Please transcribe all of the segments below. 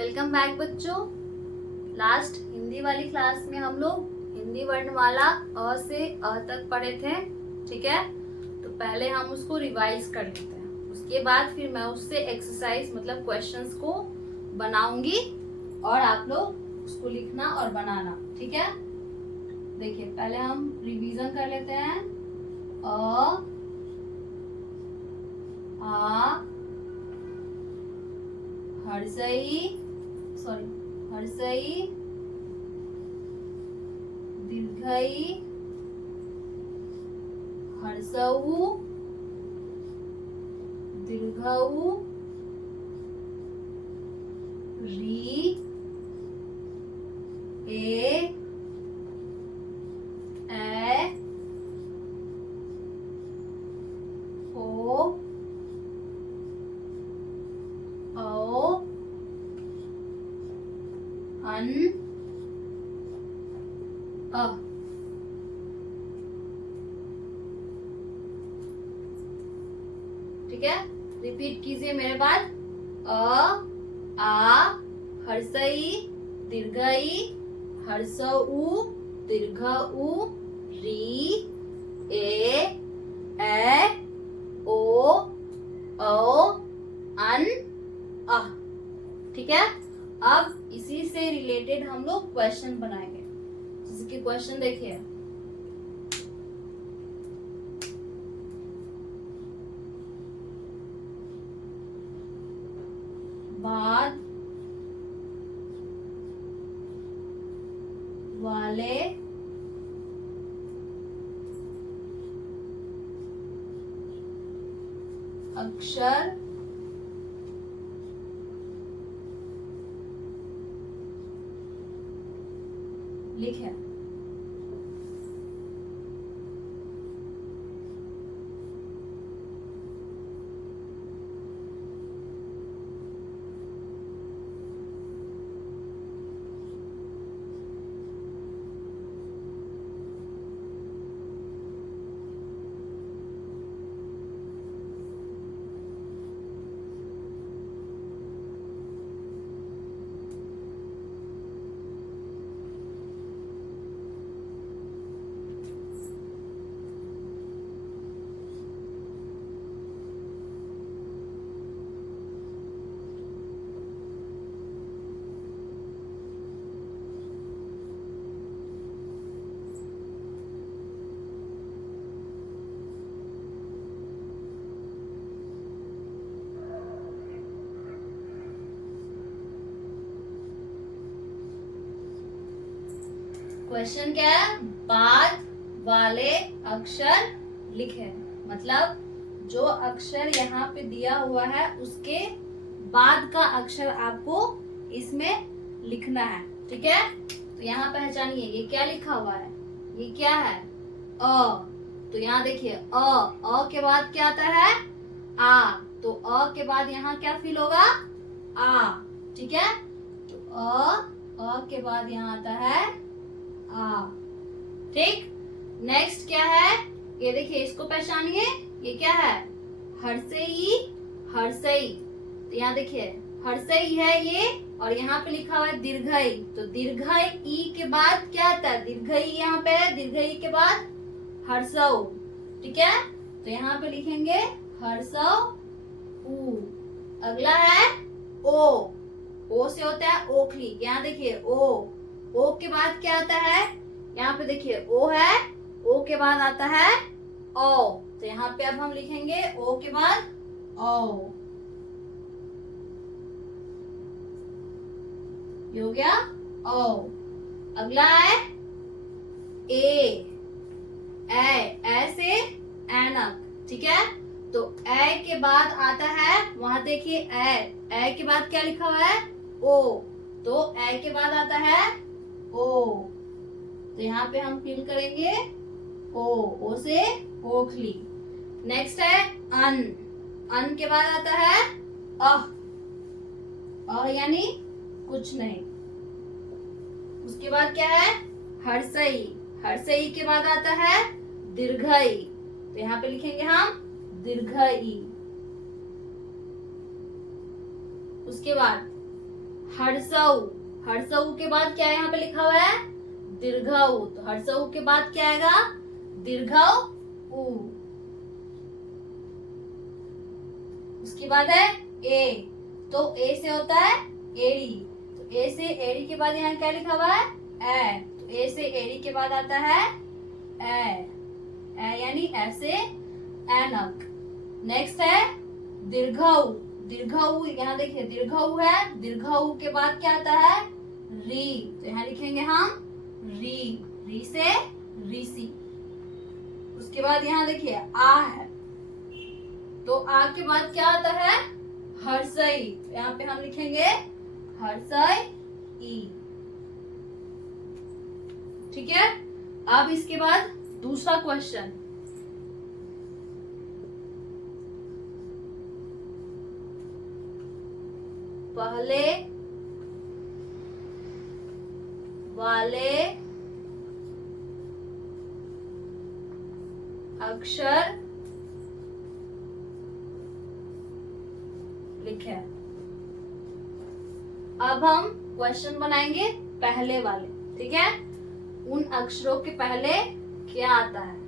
Welcome back बच्चों। Last Hindi वाली class में हम लोग हिंदी वर्णमाला अ से अ तक पढ़े थे। ठीक है, तो पहले हम उसको रिवाइज कर लेते हैं, उसके बाद फिर मैं उससे एक्सरसाइज मतलब क्वेश्चंस को बनाऊंगी और आप लोग उसको लिखना और बनाना। ठीक है, देखिए पहले हम रिवीजन कर लेते हैं। अ आ हर्षई हर्षई दीर्घई हर्षऊ दीर्घऊ री ए ओ औ अन अ। ठीक है, रिपीट कीजिए मेरे बाद। अ आ हर्षई दीर्घई हर्षऊ दीर्घऊ री ए ओ औ अन अ। ठीक है, अब इसी से रिलेटेड हम लोग क्वेश्चन बनाएंगे। जैसे कि क्वेश्चन देखिए, बाद वाले अक्षर लिखें। क्वेश्चन क्या है? बाद वाले अक्षर लिखें। मतलब जो अक्षर यहाँ पे दिया हुआ है उसके बाद का अक्षर आपको इसमें लिखना है। ठीक है, तो यहाँ पहचानिए ये क्या लिखा हुआ है, ये क्या है? अ। तो यहाँ देखिए अ के बाद क्या आता है? आ। तो अ के बाद यहाँ क्या फिल होगा? आ। ठीक है, तो अ के बाद यहाँ आता है आ। ठीक, नेक्स्ट क्या है? ये देखिए, इसको पहचानिए, ये क्या है? हर्षई हर्षई। तो यहाँ देखिए हर्षई है ये, और यहाँ पे लिखा हुआ है दीर्घई। तो दीर्घई ई के बाद क्या आता है? दीर्घई यहाँ पे है, दीर्घई के बाद हर्षऊ। ठीक है, तो यहाँ पे लिखेंगे हर्षऊ। अगला है ओ से होता है ओखली। यहाँ देखिए ओ के बाद क्या आता है? यहाँ पे देखिए ओ है, ओ के बाद आता है ओ। तो यहाँ पे अब हम लिखेंगे ओ के बाद ओ। ये हो गया ओ। अगला है ए से ऐनक। ठीक है, तो ए के बाद आता है, वहां देखिए ए के बाद क्या लिखा हुआ है? ओ। तो ए के बाद आता है ओ। तो यहाँ पे हम फिल करेंगे ओ से ओखली। नेक्स्ट है अन के बाद आता है यानी कुछ नहीं। उसके बाद क्या है? हर्षई के बाद आता है दीर्घई। तो यहाँ पे लिखेंगे हम दीर्घई। उसके बाद हर्षऊ, हर्षऊ के बाद क्या यहाँ पे लिखा हुआ है, दीर्घऊ, तो हर्षऊ के बाद क्या आएगा, दीर्घऊ। उसके बाद है ए, तो ए से होता है एड़ी, तो ए से एड़ी के बाद यहाँ क्या लिखा हुआ है, ए, तो ए से एड़ी के बाद आता है ए, यानी ऐसे ऐनक। नेक्स्ट है दीर्घऊ, दीर्घऊ यहाँ देखिए दीर्घऊ है, दीर्घऊ के बाद क्या आता है, री, तो यहाँ लिखेंगे हम री, री से ऋषि। उसके बाद यहाँ देखिए आ है, तो आ के बाद क्या आता है, हर्षई, तो यहाँ पे हम लिखेंगे हर्षई। ठीक है। अब इसके बाद दूसरा क्वेश्चन, पहले वाले अक्षर लिखे। अब हम क्वेश्चन बनाएंगे पहले वाले, ठीक है, उन अक्षरों के पहले क्या आता है।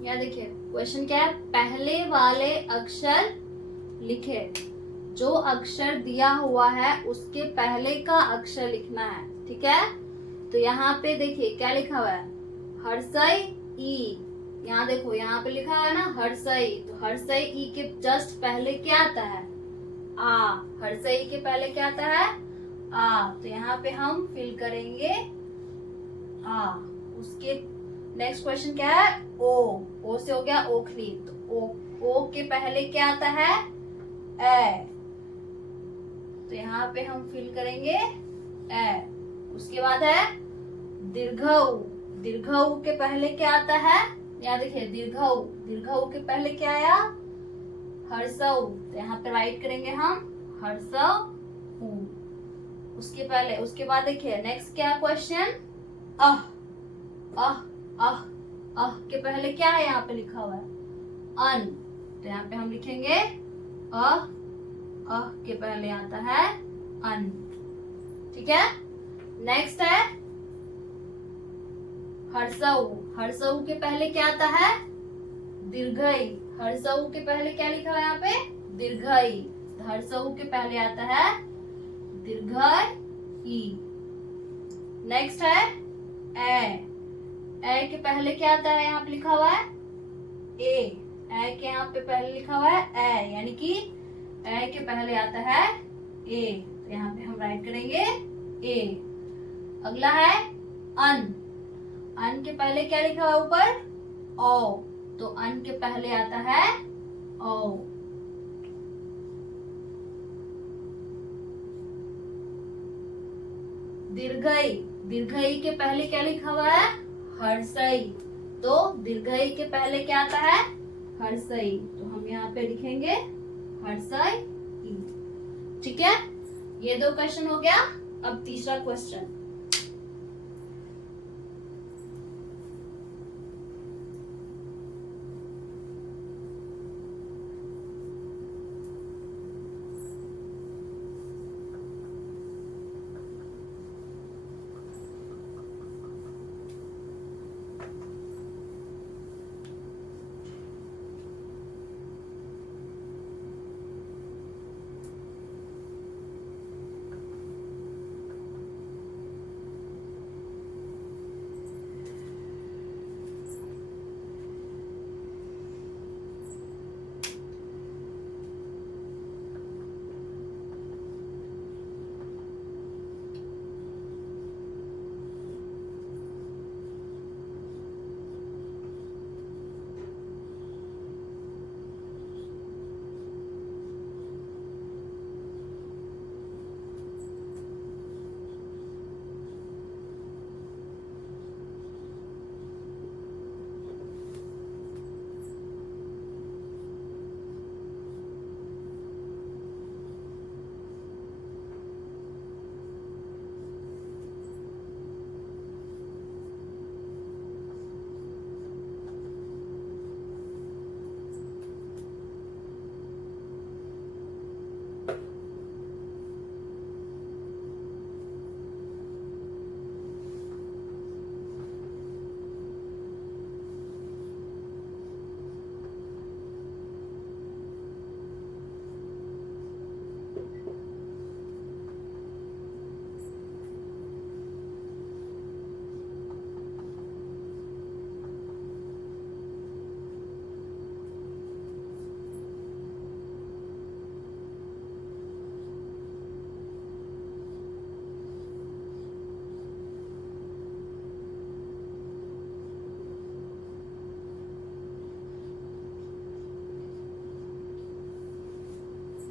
यहाँ देखिए क्वेश्चन क्या है, पहले वाले अक्षर लिखे, जो अक्षर दिया हुआ है उसके पहले का अक्षर लिखना है, ठीक है। तो यहाँ पे देखिए क्या लिखा हुआ है, हर्षई ई, यहाँ देखो यहाँ पे लिखा है ना हर्षई, तो हर्षई ई के जस्ट पहले क्या आता है, आ, हर्षई के पहले क्या आता है, आ, तो यहाँ पे हम फिल करेंगे आ। उसके नेक्स्ट क्वेश्चन क्या है, ओ से हो गया ओखली, तो ओ के पहले क्या आता है, ए, तो यहाँ पे हम फिल करेंगे ए। उसके बाद है दीर्घऊ, दीर्घऊ के पहले क्या आता है, यहाँ देखिए दीर्घऊ, दीर्घऊ के पहले क्या आया, हर्षऊ, तो यहाँ पे राइट करेंगे हम हर्षऊ। उसके पहले, उसके बाद देखिए नेक्स्ट क्या क्वेश्चन, अह, अह, अह, अह के पहले क्या है, यहाँ पे लिखा हुआ है अन, तो यहाँ पे हम लिखेंगे अह, अह के पहले आता है अन, ठीक है। नेक्स्ट है हर्षऊ, हर्षऊ के पहले क्या आता है, दीर्घई, हर्षऊ के पहले क्या लिखा हुआ है यहाँ पे, दीर्घई, तो हर्षऊ के पहले आता है दीर्घई। नेक्स्ट है ए के पहले क्या आता है, यहाँ पे लिखा हुआ है ए के यहाँ पे पहले लिखा हुआ है ए, यानी कि ए के पहले आता है ए, तो यहाँ पे हम राइट करेंगे ए। अगला है अन, अन के पहले क्या लिखा हुआ है ऊपर, ओ, तो अन के पहले आता है ओ। दीर्घई, दीर्घई के पहले क्या लिखा हुआ है, हर्षई, तो दीर्घई के पहले क्या आता है, हर्षई, तो हम यहाँ पे लिखेंगे हर्षई। ठीक है, ये दो क्वेश्चन हो गया। अब तीसरा क्वेश्चन,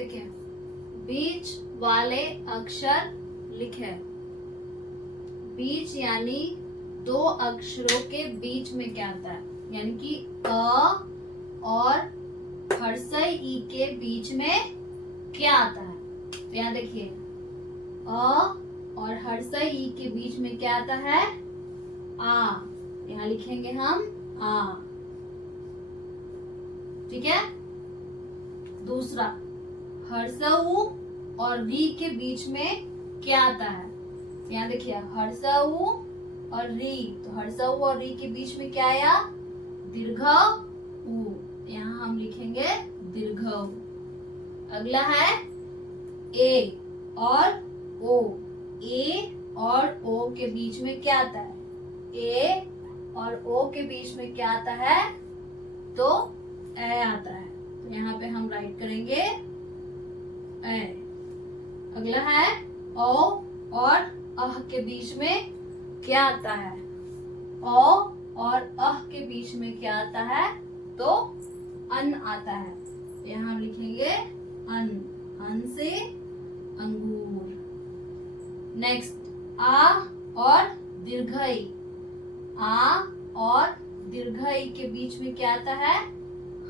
देखिए, बीच वाले अक्षर लिखें। बीच यानी दो अक्षरों के बीच में क्या आता है, यानी कि अ और हर्षई ई के बीच में क्या आता है। तो यहाँ देखिए, अ और हर्षई ई के बीच में क्या आता है, आ। यहाँ लिखेंगे हम आ। ठीक है। दूसरा, हर्षऊ और री के बीच में क्या आता है। यहाँ देखिए, हर्षऊ और री, तो हर्षऊ और री के बीच में क्या आया, दीर्घ उ। यहाँ हम लिखेंगे दीर्घ उ। अगला है ए और ओ। ए और ओ के बीच में क्या आता है, ए और ओ के बीच में क्या आता है, तो ए आता है। तो यहाँ पे हम राइट करेंगे ए। अगला है ओ और अह के बीच में क्या आता है, ओ और अह के बीच में क्या आता है, तो अन आता है। यहाँ हम लिखेंगे अन। अन से अंगूर। नेक्स्ट, आ और दीर्घई। आ और दीर्घई के बीच में क्या आता है,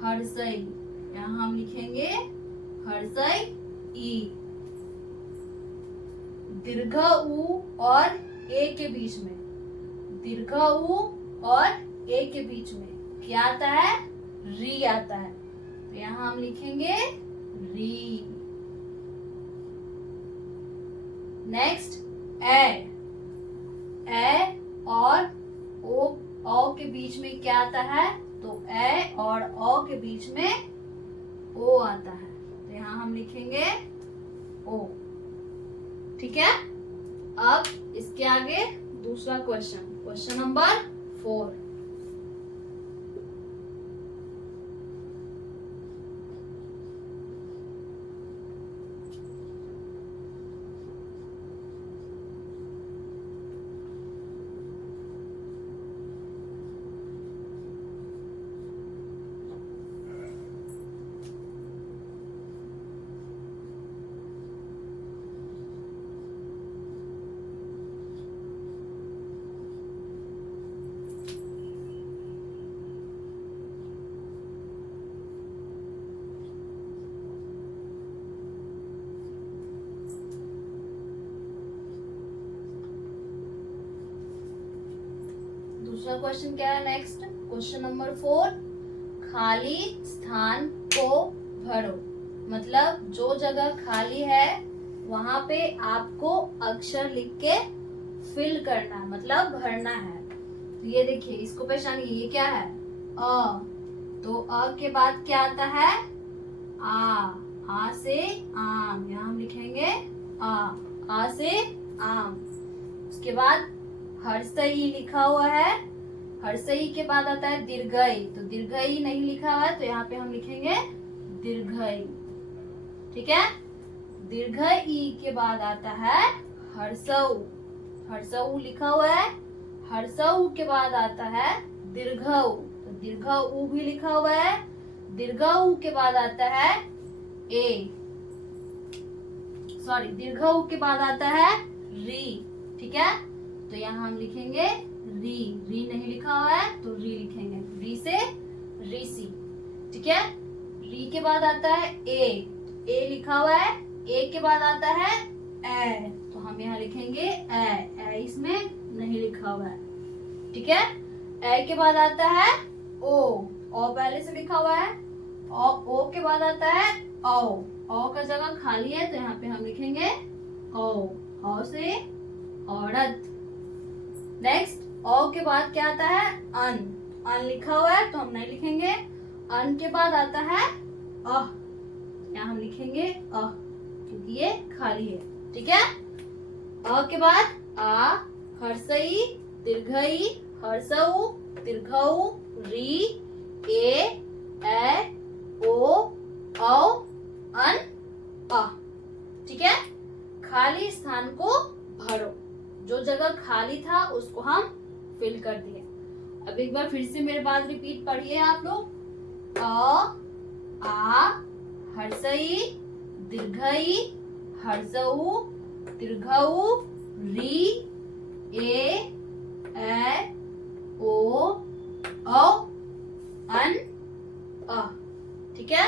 हर्षई। यहाँ हम लिखेंगे हर्षई ई। दीर्घ उ और ए के बीच में, दीर्घ उ और ए के बीच में क्या आता है, री आता है। तो यहाँ हम लिखेंगे री। नेक्स्ट, ए। ए और ओ के बीच में क्या आता है, तो ए और ओ के बीच में ओ आता है। तो यहाँ हम लिखेंगे ओ। ठीक है। अब इसके आगे दूसरा क्वेश्चन, क्वेश्चन नंबर 4। दूसरा क्वेश्चन क्या है, नेक्स्ट क्वेश्चन नंबर 4। खाली स्थान को भरो। मतलब जो जगह खाली है वहां पे आपको अक्षर लिख के फिल करना है, मतलब भरना है। तो ये देखिए, इसको पहचानिए, ये क्या है, अ। तो अ के बाद क्या आता है, आ से आम। यहाँ हम लिखेंगे आ से आम। उसके बाद हर्षई लिखा हुआ है, हर्षई के बाद आता है दीर्घई। तो दीर्घई नहीं लिखा हुआ है, तो यहाँ पे हम लिखेंगे दीर्घई। ठीक है। दीर्घई के बाद आता है हर्षऊ। हर्षऊ लिखा हुआ है, हर्षऊ के बाद आता है दीर्घऊ। तो दीर्घऊ भी लिखा हुआ है, दीर्घऊ के बाद आता है दीर्घऊ के बाद आता है री। ठीक है। तो यहाँ हम लिखेंगे री। री नहीं लिखा हुआ है, तो री लिखेंगे, री से ऋषि। ठीक है। री के बाद आता है ए लिखा हुआ है, ए के बाद आता है ए। तो हम यहाँ लिखेंगे ए इसमें नहीं लिखा हुआ है। ठीक है। ए के बाद आता है ओ पहले से लिखा हुआ है। ओ के बाद आता है ओ का जगह खाली है, तो यहाँ पे हम लिखेंगे ओ से औरत। नेक्स्ट, ओ के बाद क्या आता है, अन लिखा हुआ है, तो हम नहीं लिखेंगे। अन के बाद आता है अह, यहाँ हम लिखेंगे अह, क्योंकि ये खाली है। ठीक है। अ के बाद आ, हर्षई, दीर्घई, हर्षऊ, दीर्घऊ, री, ए ओ औ, अन, अ। ठीक है। खाली स्थान को भरो। जो जगह खाली था उसको हम फिल कर दिए। अब एक बार फिर से मेरे बात रिपीट पढ़िए आप लोग। आ, हर्षई, दीर्घई, हर्षऊ, दीर्घऊ, री, ए ओ अन अ। ठीक है,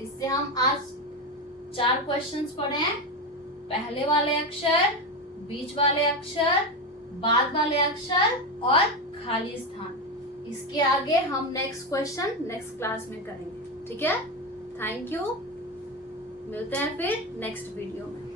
इससे हम आज 4 क्वेश्चंस पढ़े हैं। पहले वाले अक्षर, बीच वाले अक्षर, बाद वाले अक्षर और खाली स्थान। इसके आगे हम नेक्स्ट क्वेश्चन नेक्स्ट क्लास में करेंगे। ठीक है, थैंक यू, मिलते हैं फिर नेक्स्ट वीडियो में।